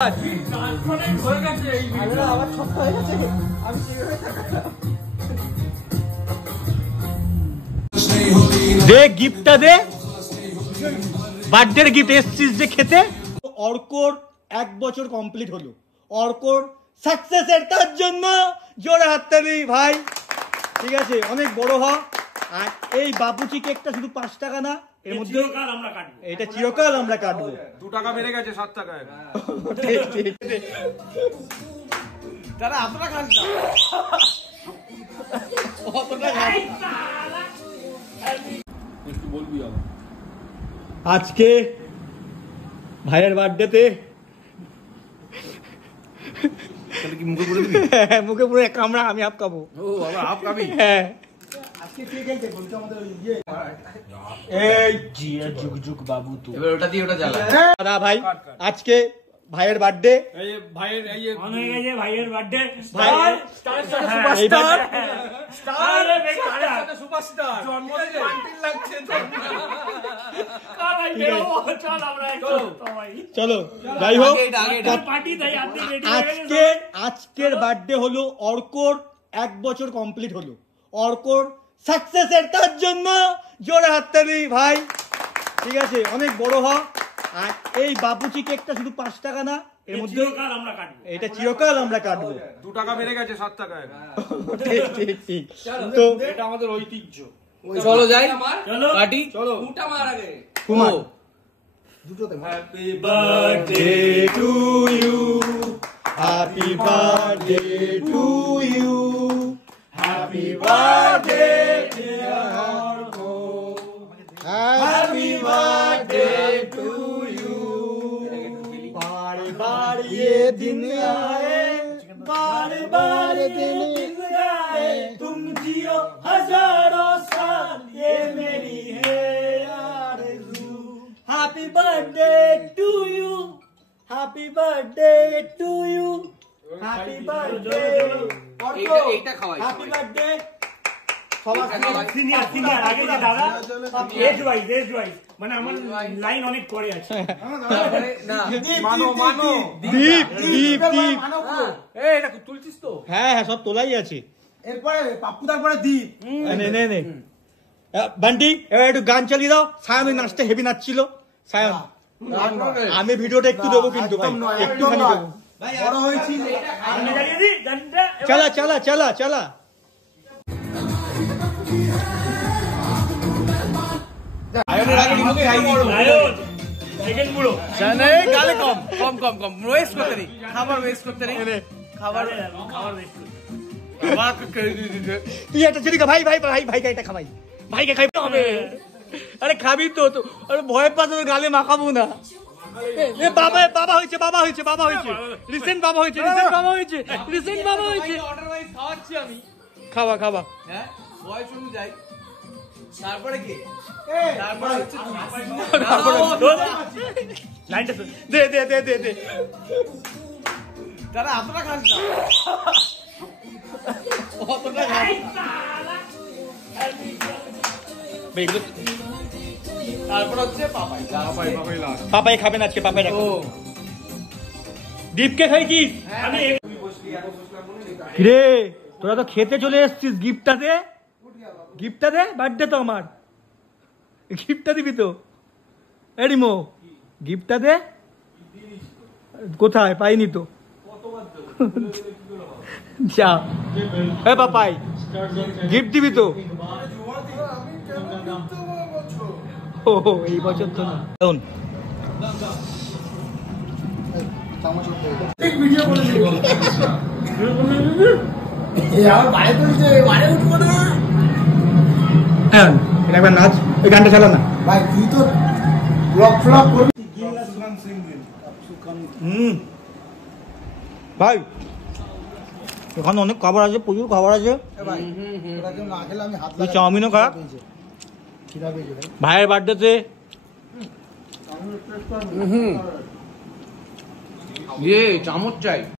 দে গিফটটা দে, birthday gift এসছিস যে খেতে। অর্কর 1 বছর কমপ্লিট হলো, অর্কর সাকসেসের তার জন্য জোরে হাততালি ভাই। ঠিক আছে, অনেক বড় হ। আর এই বাবুচি কেকটা শুধু 5 টাকা না, এর মধ্যে এটা চিরকাল আমরা কাটবো। 2 টাকা বেড়ে গেছে 7 টাকায়। ঠিক ঠিক দাদা আপনারা খান না, অতটা খান। একটু বলবি আবার। আজকে ভাইয়ের বার্থডেতে তাহলে কি মুখে পুরো দিবি? হ্যাঁ, মুখে পুরো এক কামড়া আমি আপ খাবো। ও বাবা আপ খাবি? হ্যাঁ, আজকে কে খেলছে বলতে আমাদের ইয়ে এই জিয়া যুগ যুগ বাবু তো এবার ওটা দিয়ে ওটা জ্বালা। দাদা ভাই আজকে ভাইয়ের বার্থডে, এই ভাইয়ের এই অন হয়ে গেছে ভাইয়ের বার্থডে। ভাই স্টার সুপারস্টার স্টার সাথে সুপারস্টার জন্মদিনে পার্টি লাগছে। ভাই বেরো, চল আমরা একটু সবাই চলো যাই হোক, পার্টি দেই। আপনি রেডি আজকের বার্থডে হলো অর্কর 1 বছর কমপ্লিট হলো, অর্কর সাকসেসের তার জন্য জোরে হাততালি ভাই। ঠিক আছে, অনেক বড় হ। আর এই বাবুচি কেকটা শুধু 5 টাকা না, এর মধ্যে চিরকাল আমরা কাটবো। এটা চিরকাল আমরা কাটবো। 2 টাকা বেড়ে গেছে 7 টাকায়। ঠিক ঠিক ঠিক। তো এটা আমাদের ঐতিহ্য। চলো যাই, চলো কাটি। চলো উটা মার আগে। Kumar happy birthday to you, happy birthday to you, happy birthday dear Orko, happy birthday to you। बार बार ये दिन आए, बार बार दिन आए, तुम जियो हजारों साल, ये मेरी है आरज़ू। Happy birthday to you, happy birthday to you, happy birthday এইটা খাওয়াই। happy birthday। সিনিয়র আগে যে দাদা এজ ওয়াইজ মানে আমার লাইন অনেক পরে আছে। না মানো মানো দীপ দীপ দীপ, এই এটা তুলছিস তো? হ্যাঁ হ্যাঁ সব তোলাই আছে। এরপরে পাপ্পুদার পরে দীপ। নে নে নে বান্টি, এবার একটু গান চালিয়ে দাও। সায়ন নাচতে হেভি নাচছিল। সায়ন আমি ভিডিওটা একটু দেবো কিন্তু ভাই, একটুখানি দেবো। বড় হয়েছি। আমি জ্বালিয়ে দিই গানটা। চালা চালা চালা চালা। আয়নের আগে রিমোকে খাই দিই। লায়ন সেকেন্ড বুড়ো। জানে গালে কম কম কম কম ওয়েস্ট করতে নেই, খাবার ওয়েস্ট করতে নেই। খাবার বেশ করি। তুই একটা চিনি খা ভাই, ভাই ভাই ভাইকে একটা খাবাই, ভাইকে খাইতে হবে। আরে খাবি তো, আরে ভয় পাচ্ছ তো, গালে মাখাবো না। বাবা বাবা হয়েছে, বাবা হয়েছে, বাবা হয়েছে, রিসেন্ট বাবা হয়েছে, রিসেন্ট বাবা হয়েছে, রিসেন্ট বাবা হয়েছে। অর্ডার ওয়াইজ খাওয়াচ্ছি আমি। খাওয়া খাওয়া। হ্যাঁ বয়স অনুযায়ী। তারপরে কি? তারপরে হচ্ছে লাইনটা দে দে দে দে দে। দাদা আপনারা খান না, অতটা খাই। তারপর হচ্ছে পাপাই। পাপাই খাবেন আজকে, পাপাই রাখো। ও দীপকে খাইছিস? আমি রে তোরা তো খেতে চলে এসছিস, গিফটটা দে, গিফটটা দে। বার্থডে তো আমার, গিফটটা দিবি তো? এরিমো গিফটটা দে। কোথায় পাইনি তো? যা এ পাপাই, গিফট দিবি তো? ও এই বছর তো না। হ্যাঁ একবার নাচ, ওই গানটা চালা না ভাই, তুই তো ব্লগ ফ্লগ করবি। ভাই এখানে অনেক খাবার আছে, প্রচুর খাবার আছে। তুই চাউমিনও খা। ভাইয়ের বার্থডেতে ইয়ে চামচ চাই।